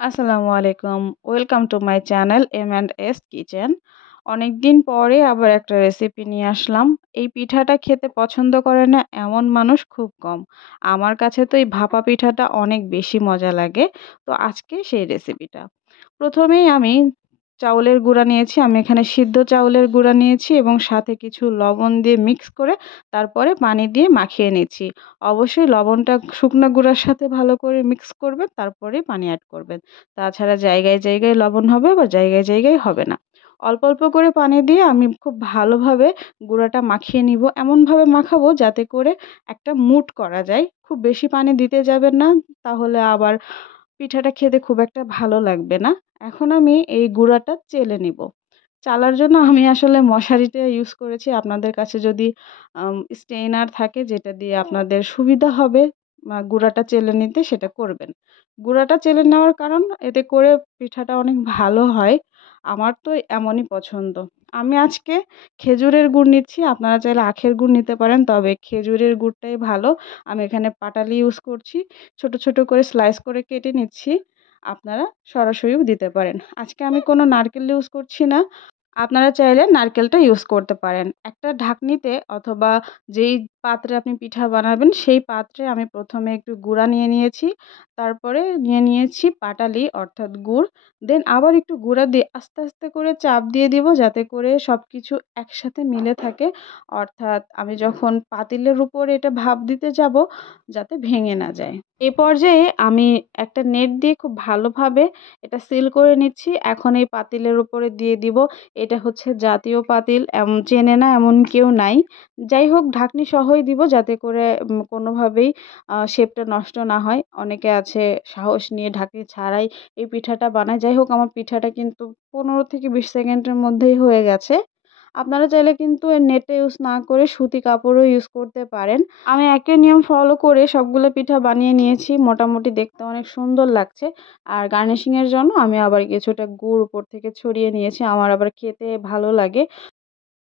আসসালামু আলাইকুম। Welcome to my channel M and S kitchen. অনেকদিন পরে আবার একটা রেসিপি নিয়ে আসলাম। এই পিঠাটা খেতে পছন্দ করে না এমন মানুষ খুব কম। আমার কাছে তো এই ভাপা পিঠাটা অনেক বেশি মজা লাগে। তো আজকে সেই রেসিপিটা। প্রথমেই আমি চাউলের গুঁড়া নিয়েছি। আমি এখানে সিদ্ধ চাউলের গুঁড়া নিয়েছি এবং সাথে কিছু লবণ দিয়ে মিক্স করে তারপরে পানি দিয়ে মাখিয়ে নিচ্ছি। অবশ্যই লবণটা শুকনো গুঁড়ার সাথে ভালো করে মিক্স করবেন, তারপরেই পানি এড করবেন। তাছাড়া জায়গায়, জায়গায় লবণ হবে আবার জায়গায়, জায়গায় হবে না। অল্প, অল্প করে পানি দিয়ে আমি খুব ভালোভাবে গুঁড়াটা মাখিয়ে নিবো। এমনভাবে মাখাবো যাতে করে একটা মুঠ করা যায়। খুব বেশি পানি দিতে যাবেন না, তাহলে আবার পিঠাটা খেতে খুব একটা ভালো লাগবে না। এখন আমি এই গুঁড়াটা চেলে নিবো। চালার জন্য আমি আসলে মশারিটা ইউজ করেছি। আপনাদের কাছে যদি স্ট্রেইনার থাকে যেটা দিয়ে আপনাদের সুবিধা হবে গুঁড়াটা চেলে নিতে, সেটা করবেন। গুঁড়াটা চেলে নেওয়ার কারণ এতে করে পিঠাটা অনেক ভালো হয়। আমার তো এমনই পছন্দ। আমি আজকে খেজুরের গুড় নিচ্ছি। আপনারা চাইলে আখের গুড় নিতে পারেন, তবে খেজুরের গুড়টাই ভালো। আমি এখানে পাটালি ইউজ করছি। ছোট, ছোট করে স্লাইস করে কেটে নিচ্ছি। আপনারা সরাসরিও দিতে পারেন। আজকে আমি কোনো নারকেল ইউজ করছি না। আপনারা চাইলে নারকেলটা ইউজ করতে পারেন। একটা ঢাকনিতে অথবা যেই পাত্রে আপনি পিঠা বানাবেন সেই পাত্রে আমি প্রথমে একটু গুঁড়া নিয়ে নিয়েছি। তারপরে নিয়ে নিয়েছি পাটালি অর্থাৎ গুড়। দেন আবার একটু গুঁড়া দিয়ে আস্তে, আস্তে করে চাপ দিয়ে দিব যাতে করে সবকিছু একসাথে মিলে থাকে। অর্থাৎ আমি যখন পাতিলের উপর এটা ভাপ দিতে যাব যাতে ভেঙে না যায়। এ পর্যায়ে আমি একটা নেট দিয়ে খুব ভালোভাবে এটা সিল করে নিচ্ছি। এখন এই পাতিলের উপরে দিয়ে দিব। এটা হচ্ছে জাতীয় পাতিল, চেনে না এমন কেউ নাই। যাই হোক ঢাকনি সহই দিব যাতে করে কোনোভাবেই শেপটা নষ্ট না হয়। অনেকে আছে সাহস নিয়ে ঢাকনি ছাড়াই এই পিঠাটা বানায়। যাই হোক আমার পিঠাটা কিন্তু ১৫ থেকে ২০ সেকেন্ডের মধ্যেই হয়ে গেছে। আপনারা চাইলে কিন্তু নেটে ইউজ না করে সুতি কাপড়ও ইউজ করতে পারেন। আমি একই নিয়ম ফলো করে সবগুলো পিঠা বানিয়ে নিয়েছি। মোটামুটি দেখতে অনেক সুন্দর লাগছে। আর গার্নিশিং এর জন্য আমি আবার কিছুটা গুড় উপর থেকে ছড়িয়ে নিয়েছি। আমার আবার খেতে ভালো লাগে।